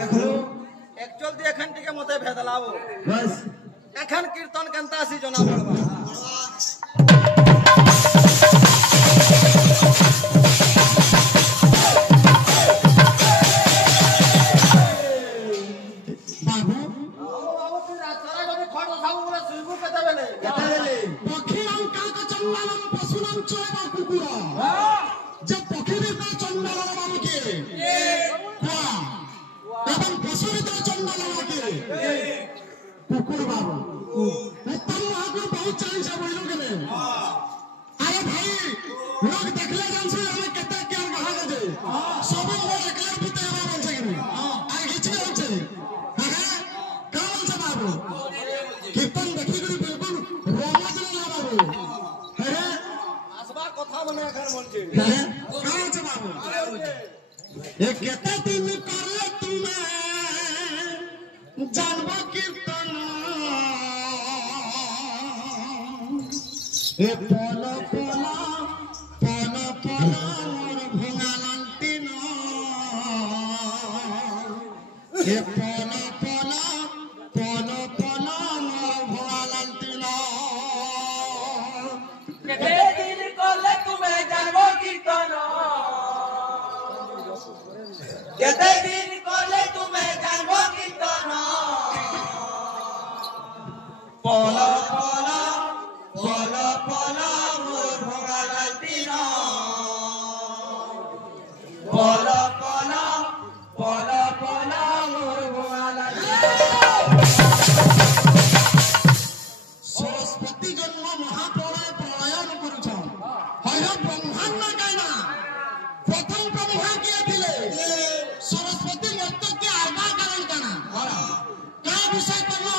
एक जल्दी एखन टिके मते भेदलाओ बस एखन कीर्तन केनता सी जना पड़बा बाबू बाबू तू रातरा जदी खड़ साबु बोले सुइबु केते बेले पक्षी अंका का चंडालम पशुनाम चोबा कुकुरा जब पक्षी का चंडालम बाबू के कुआ एवं पशु का चंडालम के कुकुर बाबू उत्तम महागुरु बहुत चांस है बोलो के ले अरे भाई लोग देखले जानछ हमें केते क्या कहा गजे सब मोर एकला भीतर बाबू छै कि अरे किछ नहीं छै कौन सा बाबू कीर्तन देखी कर बिल्कुल रोमांच ना बाबू है आसबा कथा मने एखन मन छै कौन सा बाबू ये केते दिन करले तुमे जानबो कीर्तन ए पोल पोल पोल पोल मोर भंगालंती न ए पोल पोल पोल पोल मोर भंगालंती न केते दिन कोले तुमे जानबो कीर्तन केते दिन कोले तुमे जानबो कीर्तन पोल पोल पोल पोल मोर भंगालंती न पोल पोल पोल पोल मोर भंगालंती सरस्वती जन्म महाप्रलय प्रलयन करुछ हय ब्रह्मांड कायना प्रथम ब्रह्मा के थिले सरस्वती मर्त के आगा कारण काना का विषय करलो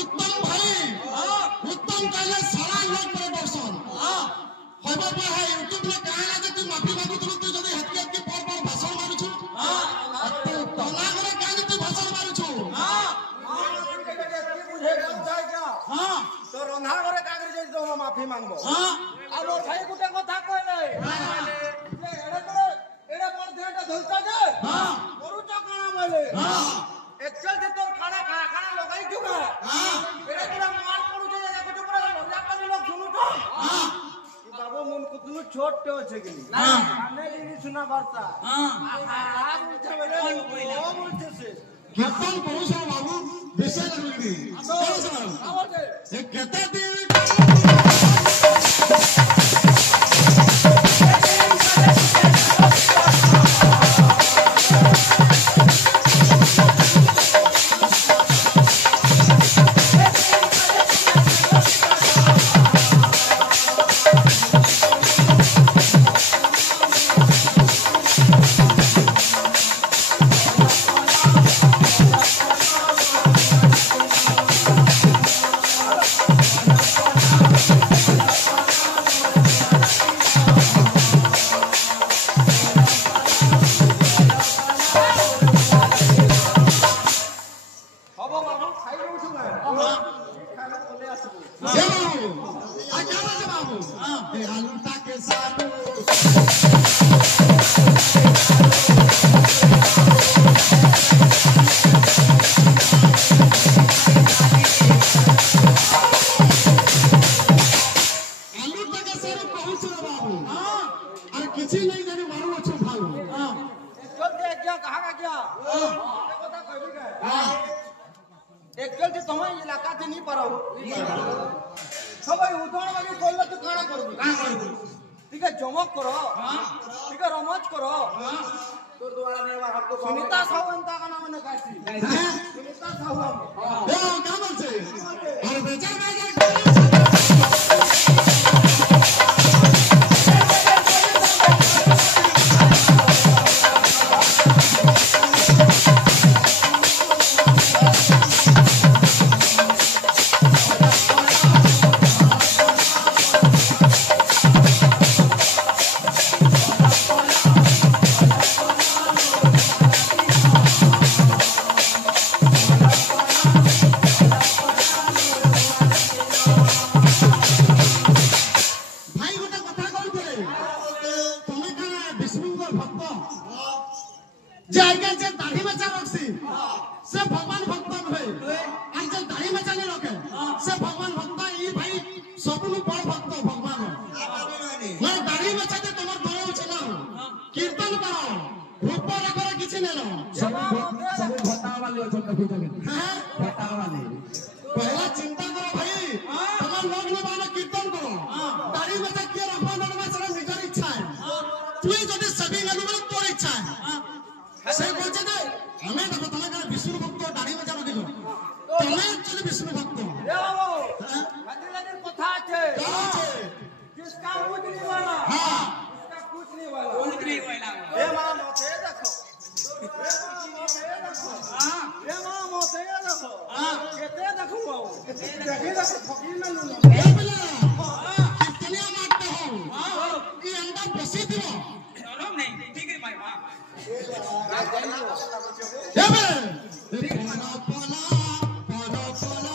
उत्तम भाई उत्तम कहले सारा लोक प्रदर्शन होबा पे है यूट्यूब में कहला जे तू माफी मांगु तू जदी हत्या के पर भाषण मारुछु तू तला करे काहे तू भाषण मारुछु तो रंधा घरे कागरी जे तो माफी मांगबो आ मोर भाई गुटे कथा कहले जे एडे कोन देटा धरता जे करू चकणा मले एक्चुअल जे तोर खाना खाना लगाई जुगा एडे पूरा मार पड़ू जे कुछ पूरा लज्जा कर लोग सुनु तो बाबू मन कुतनु छोट ते होछे कि माने लिनी सुना वार्ता बोलते बेले ओ बोलते से कीर्तन करुछ बाबू विषय लगली ये केते दिन हबो बाबू खाइ उठु ना खाना कोले आसबो ये बाबू आ क्या बात है बाबू ए आलूता के साथ आलूता के साथ पहुंच रे बाबू अरे किछि नहीं जाने मारू अच्छो खाऊ जल्दी क्या कहा का क्या कथा कहबी के एक्चुअल जे तुम इलाका से नहीं परहु सब उदाहरण वाली बोलले तू काना करबी ठीक है जमक करो ठीक है रमज करो तो द्वारा ने बार हमको सुनीता सावंत का नाम ने कासी सुनीता सावंत ए क्या बोल छे अरे बेचार बेचार से भगवान भक्त ई भाई सबनु बड़ भक्त भगवान ना दाढ़ी बचाते तुमर दो छै ना कीर्तन करो रूप रखर किछि नै न सब भट्टा वाले अछन देखु जगे हां भट्टा वाले पहला चिंता करो भाई तुम लोग ने माने कीर्तन करो दाढ़ी बचा के रखवा देबा सेटा निजर इच्छा है तू जदी सभी लगु बोले तोर इच्छा है से कहছে যে আমি দেখো তুমি কেন বিষ্ণু ভক্ত দাড়ি বজা রখিছো তুমি एक्चुअली विष्णु भक्त ए बाबू मंदिर लगे कथा আছে जिसका कुछ नहीं वाला हां इसका कुछ नहीं वाला कुछ नहीं वाला ए मां मोसे देखो ए मां मोसे देखो केते देखू बाबू देखी देखो फकीर में लूलो ए बोला कितनिया मारते हो ये अंदर बसी दियो चलो नहीं ठीक है भाई मां ए बोला पोला पोला पोला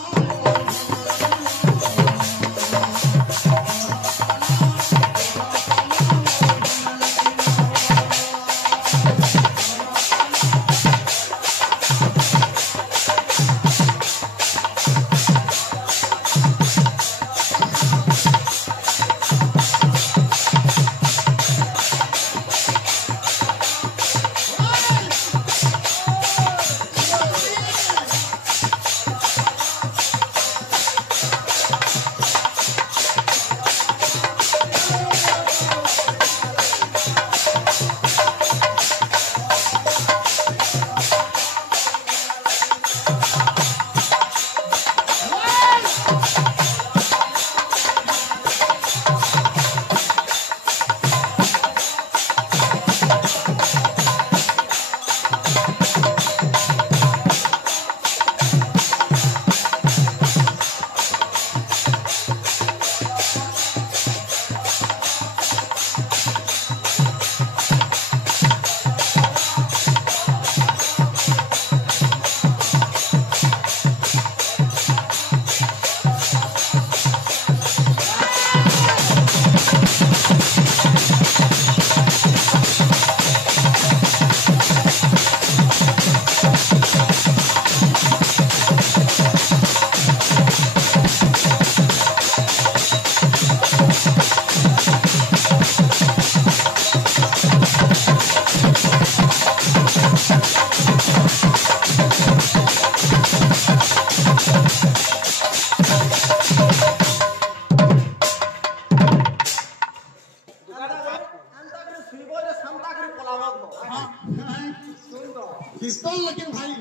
पिस्तौल लेकिन भाई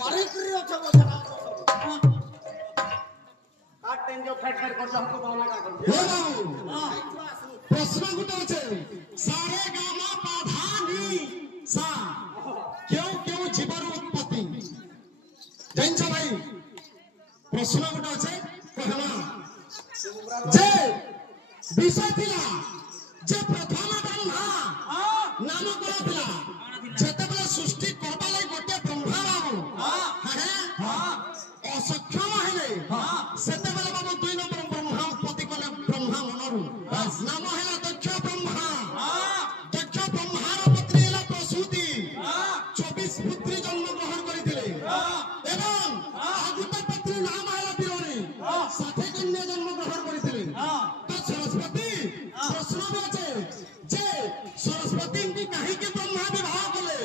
मारे करी अच्छा बोला काट टाइम जो फैट फैट करता हमको बावला का कर प्रश्न गुटे আছে सारे गामा पाधानी सा क्यों क्यों जीवन उत्पत्ति জানছ ভাই প্রশ্ন গুटे আছে कहना যে বিষয় ଥିଲା যে প্রথম ব্রহ্মা নাম করা ଥିଲା যেতেবেলে সৃষ্টি করবা লাগি গোটে ব্রহ্মা বাবু অসক্ষম হেলে সেতেবেলে বাবু 2 নম্বর ব্রহ্মা উৎপত্তি কলে ব্রহ্মা মনরু নাম হেলা দক্ষ ব্রহ্মা দক্ষ ব্রহ্মার পত্নী হেলা প্রসূতি 24 পুত্রী জন্ম গ্রহণ করিଥିଲେ এবং আগুতা পত্নী নাম হেলা বিরণী 60 কন্যা জন্ম গ্রহণ করিଥିଲେ তো सरस्वती प्रश्न भी আছে যে सरस्वती की काहे के ब्रह्मा विवाह कले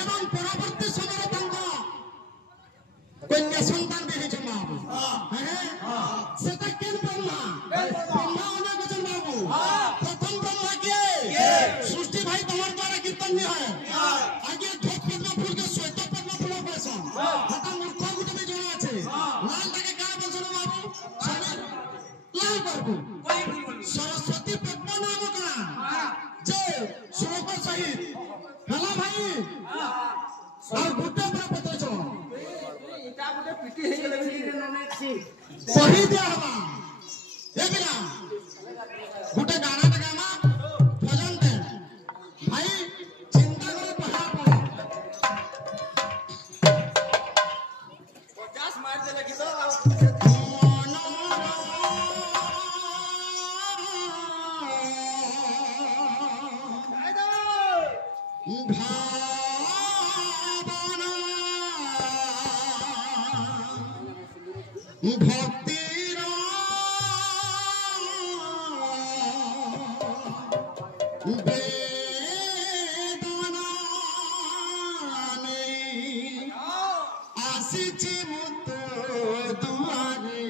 एवं পরবর্তী সময়ে তাঙ্ক কন্যা সন্তান বেরিয়েছে বাবু সেটা কেন ব্রহ্মা ব্রহ্মা অনেক জন বাবু প্রথম ব্রহ্মা কে সৃষ্টি ভাই তোমার দ্বারা কীর্তন নি হয় আগে ধূপ পদ্ম ফুল কে শ্বেত পদ্ম ফুল পেছন হটা মূর্খ গুটে भी জন আছে লাল তাকে কার বলছন বাবু সবে লাল করবো कोई भूल बोल सरस्वती पद्म नाम का जे श्लोक सहित हेला भाई और गुटे पर पत्र छ इटा गुटे पिटी हे गेले नने छी सही दिया हवा ए बिना गुटे गाना टा गामा भजन दे भाई चिंता करे पहाड़ पर 50 मार दे लगी तो ভাবনা ভক্তির বেদনা নেই আসিছি মুত দুয়ারে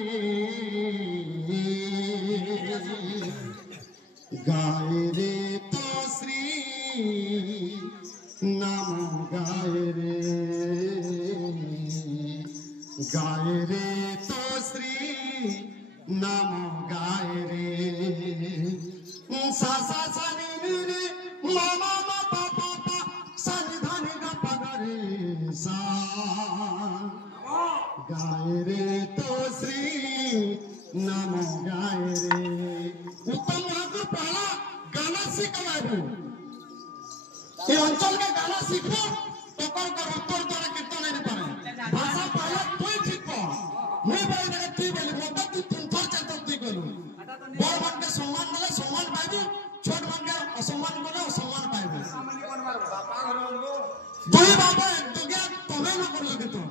গায়ে রে তো শ্রী নাম গায়ে রে তো শ্রী নাম গায়ে রে সা সা সা নি নি নি মা মা মা পা পা পা সা নি ধা নি গা পা গা রে সা গায়ে রে তো শ্রী নাম গায়ে রে उत्तम महापुर पहला गाना सीख लाइबू ये अंचल के गाना सीखबो तकर कर उत्तर तोरे कीर्तन नहीं पारे भाषा पहला तोय ठीक को मैं बोल दे तू बोली मोटा तू तीन थर चार थर तू बोलू बड़ मन के सम्मान देले सम्मान पाइबू छोट मन के असम्मान बोले असम्मान पाइबू दुई बाबा दुगे तमे न करलो के तो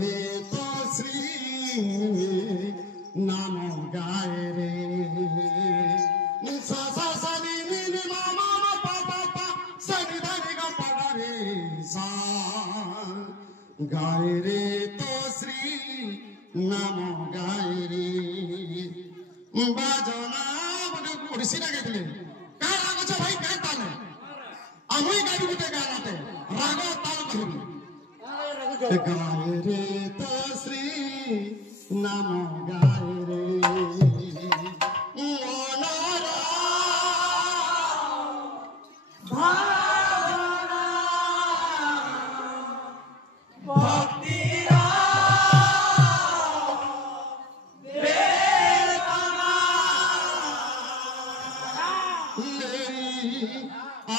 रे तो श्री नाम गाए रे सा सा सा नी नी नी मा मा मा पा पा पा सा नी धा नी गा पा गा रे सा गाए रे तो श्री नाम गाए रे बाजना बडे ओडिसी ना गाइले का राग छ भाई का ताले आमुई गाबी गुटे गानाते राग ताल कहबी गाए रे तो श्री नाम गाए रे मनरा भावना भक्तिरा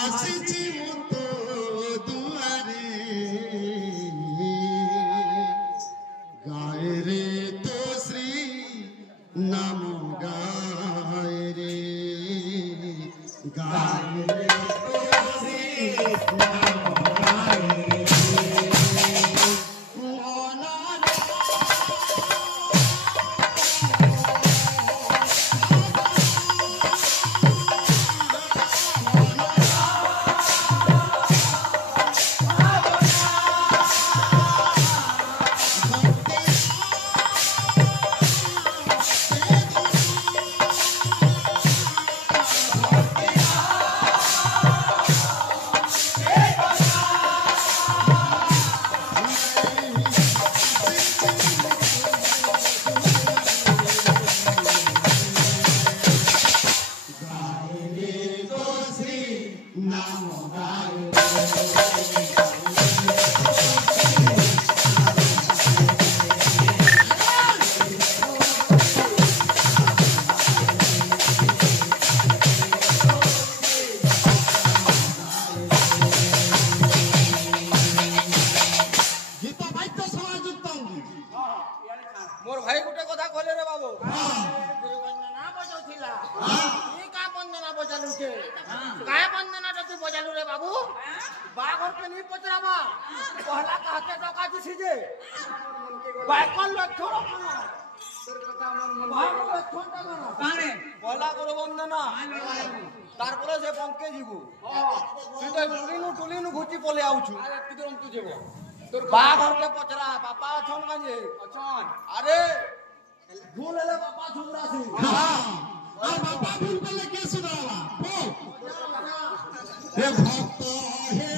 আসিছি মুত দুয়ারে গায়ে রে তো শ্রী নাম গায়ে রে গায়ে রে তো শ্রী নাম গায়ে রে মনরা मोर भाई गुटे कथा कहले रे बाबू ना बजाउथिला ई का बंदना बजालु के काय बंदना तू बजालु रे बाबू बाघर के नहीं पचराबा पहला कहते टका दिसी जे बाइकन लक्षण कना তোর কথা আমার মন ভালো লক্ষণটা কনা কানে পহলা করে বন্দনা তারপরে সে পঙ্কে জিবু তুই তো টুলিনু ঘুচি পলে আউছু আরে তুই তো তু যেব তোর বাঘর के पचरा बापा छन गंजे छन अरे भूल ले बापा छुरासी हां और बापा भूल करले के सुनावा बोल हे भक्त हे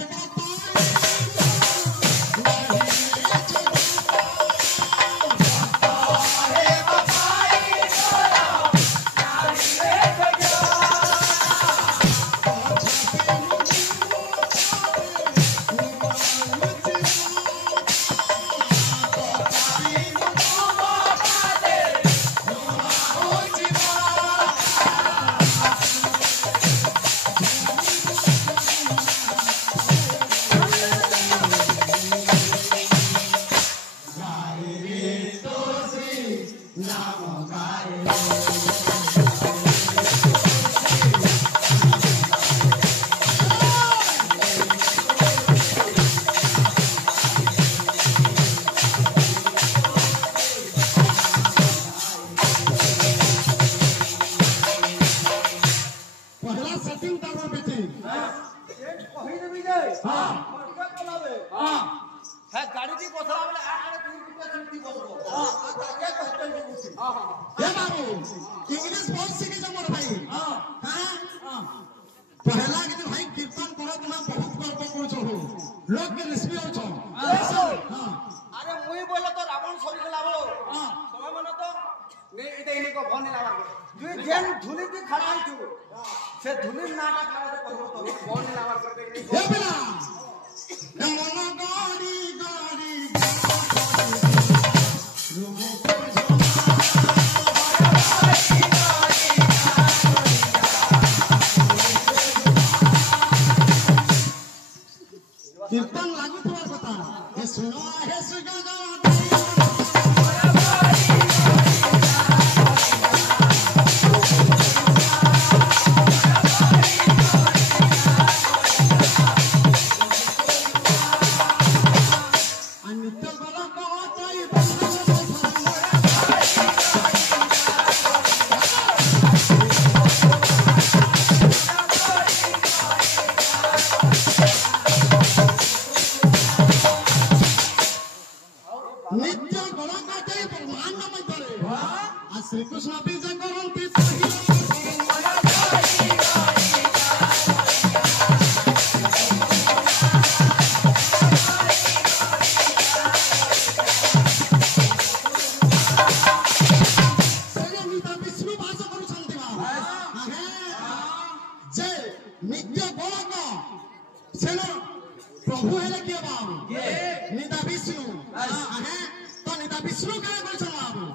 देवी जाए हाँ। टिकट बोलावे हाँ है गाड़ी की बसला वाले आड़े दूर की सीटी बसबो ताके हॉस्टल की बुसी हे बाबू इंग्लिश बहुत सीखे जमर भाई हाँ हां पहला के भाई कीर्तन करत ना बहुत गर्व करछो हो लोग के रिस्पी होछो हां अरे मुई बोले तो रावण सरी गला बो हाँ तुम्हें मने तो ने इते इने को भन लावा जो जेन धुली की खड़ा है तू से धुली नाटा खड़ा से कहबो तो भन लावा करते हे बेला मन गाड़ी गाड़ी कीर्तन लागू तुम्हार बता हे सुनो हे सुगा नित्य गला कहतई नित्य गला कहतई ब्रह्मांड मध्यरे आ श्री कृष्ण भी जे करंती विष्णु भाषा करुछंती बा जे नित्य गोलक सेन प्रभु हेले के बाबू निदा विष्णु तो निदा विष्णु काय करछन बाबू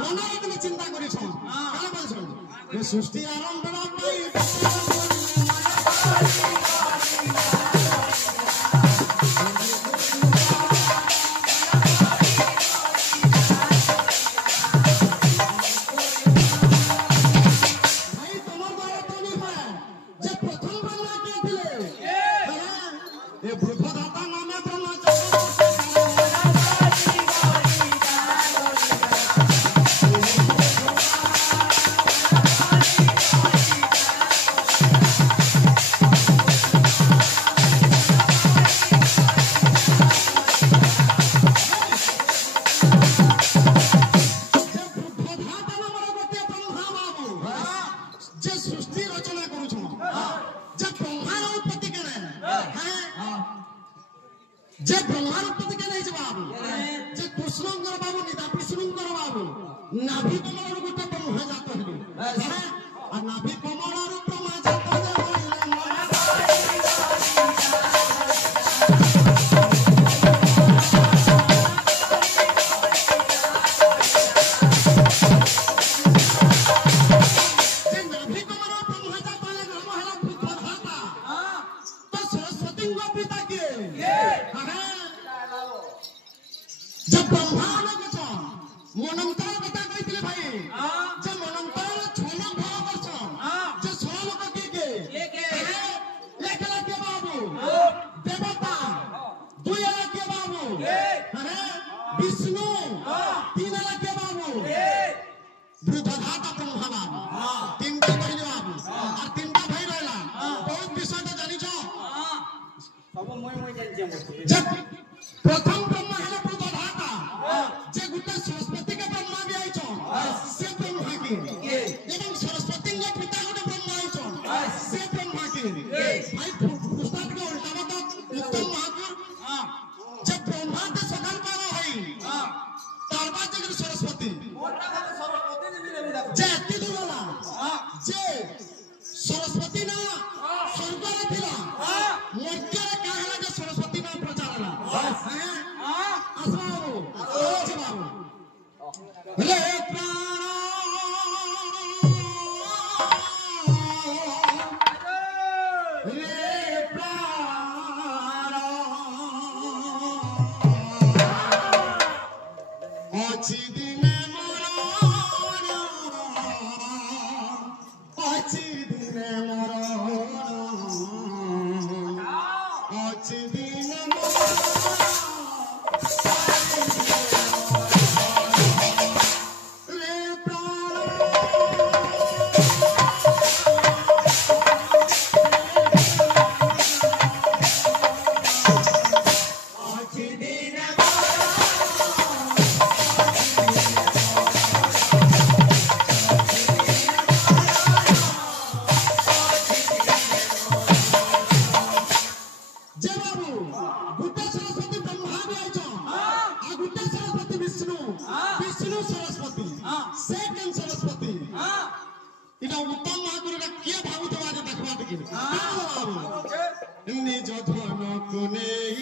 मन रखने चिंता करिछन काय करछन ये सृष्टि आरंभ पाई भाई तमर द्वारा तो नहीं है जे प्रथम ब्रह्मा के थिले ए बृहदाता नामे ब्रह्मा जे बृहदाता नामर गोटे ब्रह्मा बाबू जे सृष्टि रचना करूछ जे ब्रह्मार उत्पत्ति करे हैं जे ब्रह्मार उत्पत्ति करे छै बाबू जे कृष्णंकर बाबू निदा विष्णुंकर बाबू नाभि कमलर गोटे ब्रह्मा जात हलु आ नाभि कमलर ब्रह्मा जात जे नाभि कमलर ब्रह्मा जात हले नाम हला बृहदाता तो सरस्वती को पिता के जब ब्रह्मांड कछ मनंतर कथा कहितले भाई जे मनंतर छोला भरा करछ जे सोलक के एकला के बाबू देवता दुयला के बाबू विष्णु तीनला के बाबू बृहदाता ब्रह्मा बाबू तीनटा कहले बाबू और तीनटा भाई रहला बहुत विषय तो जानि छ सब मुई जान छे जब प्रथम ब्रह्मा है बृहदाता जे गुटे सरस्वती के ब्रह्मा भी आई छो से ब्रह्मा के एवं सरस्वती के पिता गुटे ब्रह्मा आई छो से ब्रह्मा के भाई पुस्तक के उल्टा बता उत्तम महापुर जब ब्रह्मा के सकल पावा है तार बाद जे सरस्वती मोटा खाली सरस्वती देवी रे देखो जे अति दुर्बला जे सरस्वती ना स्वर्ग रे थिला मर्त्य रे कहला जे सरस्वती नाम प्रचारला आसबाबू अच्छे बाबू रे प्राण रे प्राण अछि दिने मरण अछि दिने मरण अछि दिने रे प्राण ବିଷ୍ଣୁ ସରସ୍ୱତୀ ସେ କେନ୍ ସରସ୍ୱତୀ हां এটা উত্তম মহাপুরুষ কে ভাবুথবা যে দেখবা দেখি নিজ ধনকু নেই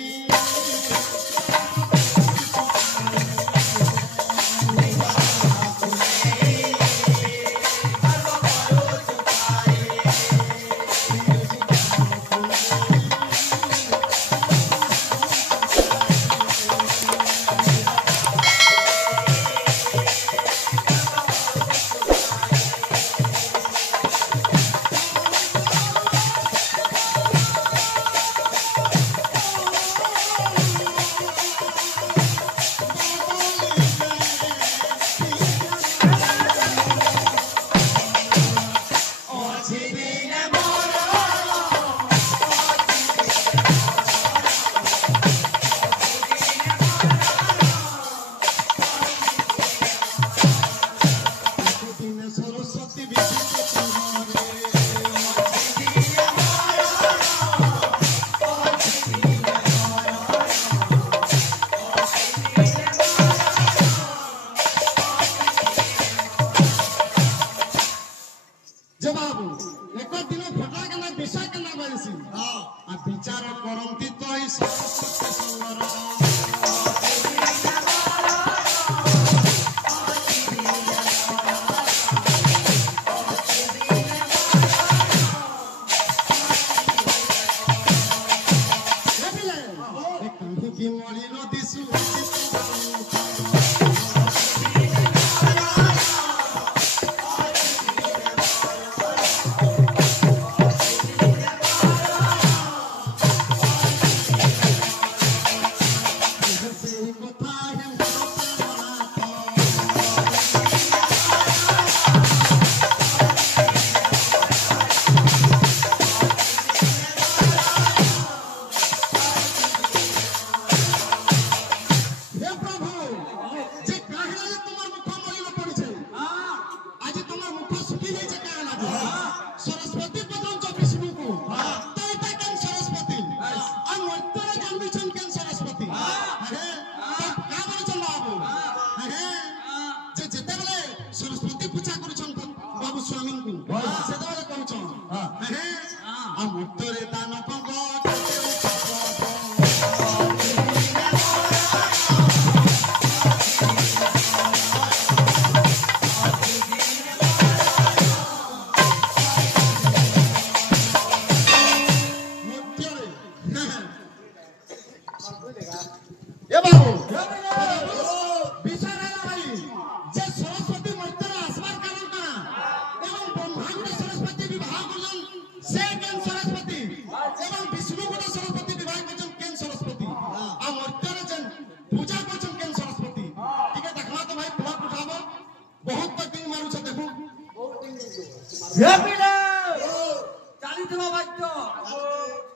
ଚାଲିଥିବା ବାକ୍ୟ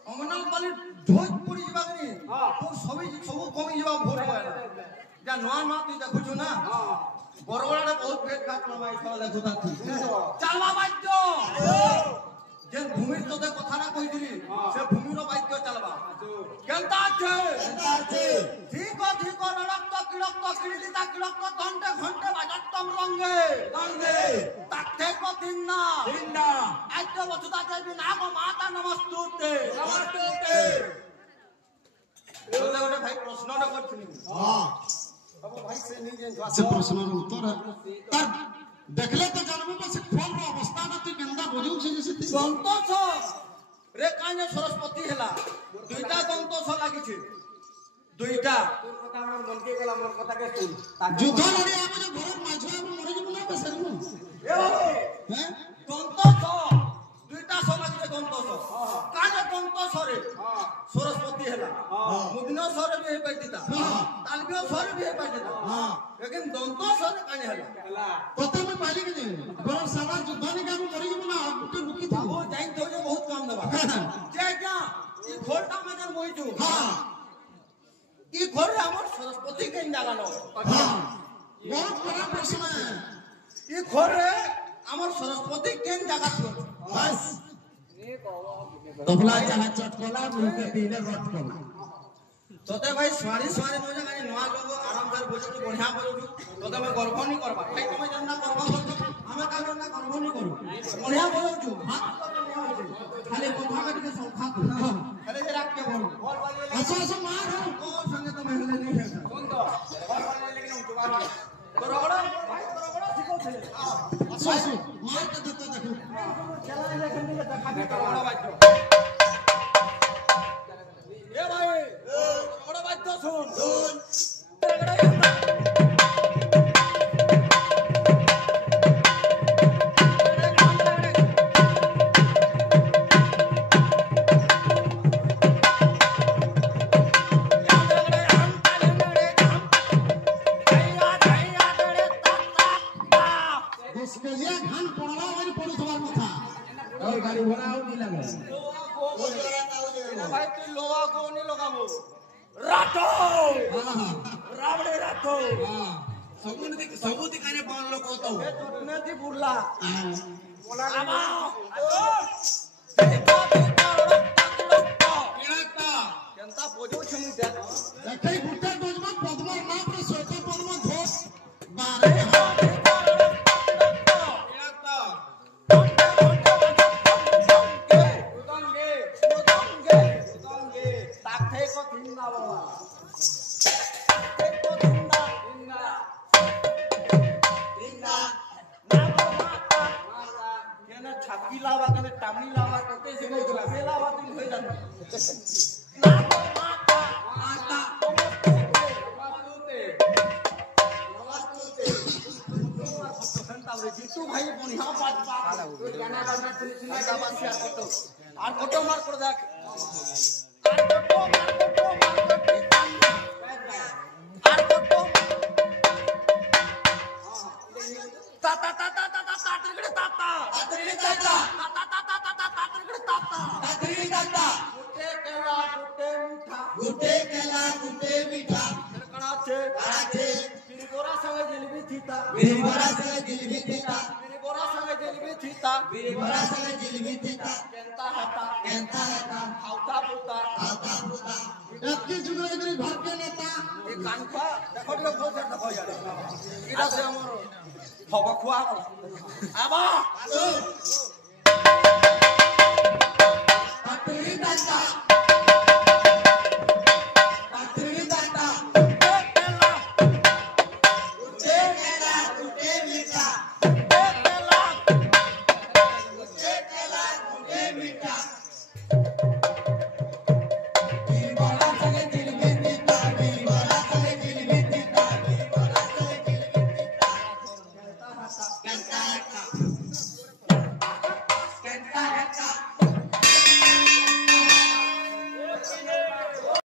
ଅମନାଲ ପାଲି ଢୋଜ ପଡି ଯିବା କି ତୁ ସବୁ କମି ଯିବା ଭୋଟ ଯା ନୂଆ ନୂଆ ତୁଇ ଦେଖୁଛୁ ନା ବରଗଡ଼ରେ ବହୁତ ଭେଟ ଘାଟ ଲଗାଇ ଦେଖୁଥା ଚାଲବା ବାକ୍ୟ যে ভূমির তোতে কথাটা কইছিলি সে ভূমির বাক্য চালবা কেনতা আছে ঠিক রক্ত কিড়িতি তা কিড়ক্ত ঘন্টে ঘন্টে বাজত্তম রঙ্গে তাতে কদিন না আজ বছুতা দেবী নাগ মাতা নমস্তুতে তোতে গোটে ভাই প্রশ্নটা করছিলি ভাই সে নিজে সে প্রশ্নর উত্তর তার দেখলে তো জানবো সে ফলর অবস্থাটা তুই কেনতা বুঝুছি যে সেটি দন্তস রে কানে সরস্বতী হেলা দুইটা দন্তস লাগিছে দুইটা তোর কথা আমার মনকে গলা মোর কথাকে শুন যুদ্ধ লড়ি আমি যে ঘরের মাঝে আমি মরে যাব না বেসারমু এ বাবু হ্যাঁ দন্তস দুইটা স লাগিছে দন্তস কানে দন্তস রে সরস্বতী হেলা মুদিন সরে বি পাইতিতা তালবিও সরে বি পাইতিতা लेकिन दन्तस रे काने हेला কথা আমি পাইলি কি ঘর সবার যুদ্ধ নি কাম মরে যাব না বুকে লুকি থাকো वो जाइन तो जो बहुत काम देबा जे क्या ई घोरटा में जन मोइजु हां ई घोर रे हमर सरस्वती के जागानो हां बहुत बड़ा प्रश्न है ई घोर रे हमर सरस्वती के जागा छो बस तबला जहां चटकला मुंह के पीले रट कला তোতে ভাই সারি সারি নজে গানি নয়া লোক আরাম করে বসে বঢ়িয়া বলছু তোতে আমি গর্ব নি করবা ভাই তুমি জন্না করবা বলছো আমি কার জন্না গর্ব নি করু বঢ়িয়া বলছু হাত তোতে নিয়া হইছে খালি কথা কাটিকে সংখ্যা তো খালি যে রাখ কে বলু বল বল আসো আসো মার ও সঙ্গে তো মহিলা নেই है सुन तो बल बल लेकिन उठवा तो रगड़ा भाई तो रगड़ा सिखोছে আসো আসো মার কে দেখো দেখো चला लेकिन नहीं देखा दे रगड़ा बाजो ए भाई रगड़ा बाजो सुन रगड़ा इसके लिए घन पड़वा वाली पड़ी तुम्हार माथा और गाड़ी घोड़ा और नहीं लगे भाई तू लोहा को नहीं लगाबो राठो रावड़े राठो सबूत काने पावन लोग होतो ए चटने थी बुरला बोला आमा केंता पोजो छमी दे देखै गुट्टा दोजमा पद्मर मां पर सोतो पद्म धोस बारे छापी लावा कने टामनी लावा करते से कोई से लावा दिन होई जात जीतू भाई बढ़िया बात गाना बाजना सुनी गावा शेयर करतो আর ফটো মার করে দেখ আর ফটো মার আর ফটো তা তা তা তা তা তা তাড়িড়ে তাতা तातरी ताता তা তা তা তা তা তাড়িড়ে তাতা तातरी ताता গুটে কেলা গুটে মিঠা गुटे केला गुटे मीठा सरकणा छे आछे পিরিগোরা সঙ্গে জিলিবি থিতা बिरबरा से जिलबी थीता পিরিগোরা সঙ্গে জিলিবি থিতা बिरबरा से जिलबी थीता কেনতা হাতা केंता हेता খাউতা পুতা आवता पुता একটি যুগের ঘর কে নেতা এ কানখা দেখো তো কোছে দেখো यार এটা সে আমার হবা খুয়া আবা तातरी ताता तातरी ताता गुटे केला गुटे मीठा गुटे केला गुटे मीठा बिरबरा से जिलबी थीता बिरबरा से जिलबी थीता बिरबरा से जिलबी थीता केंता हेता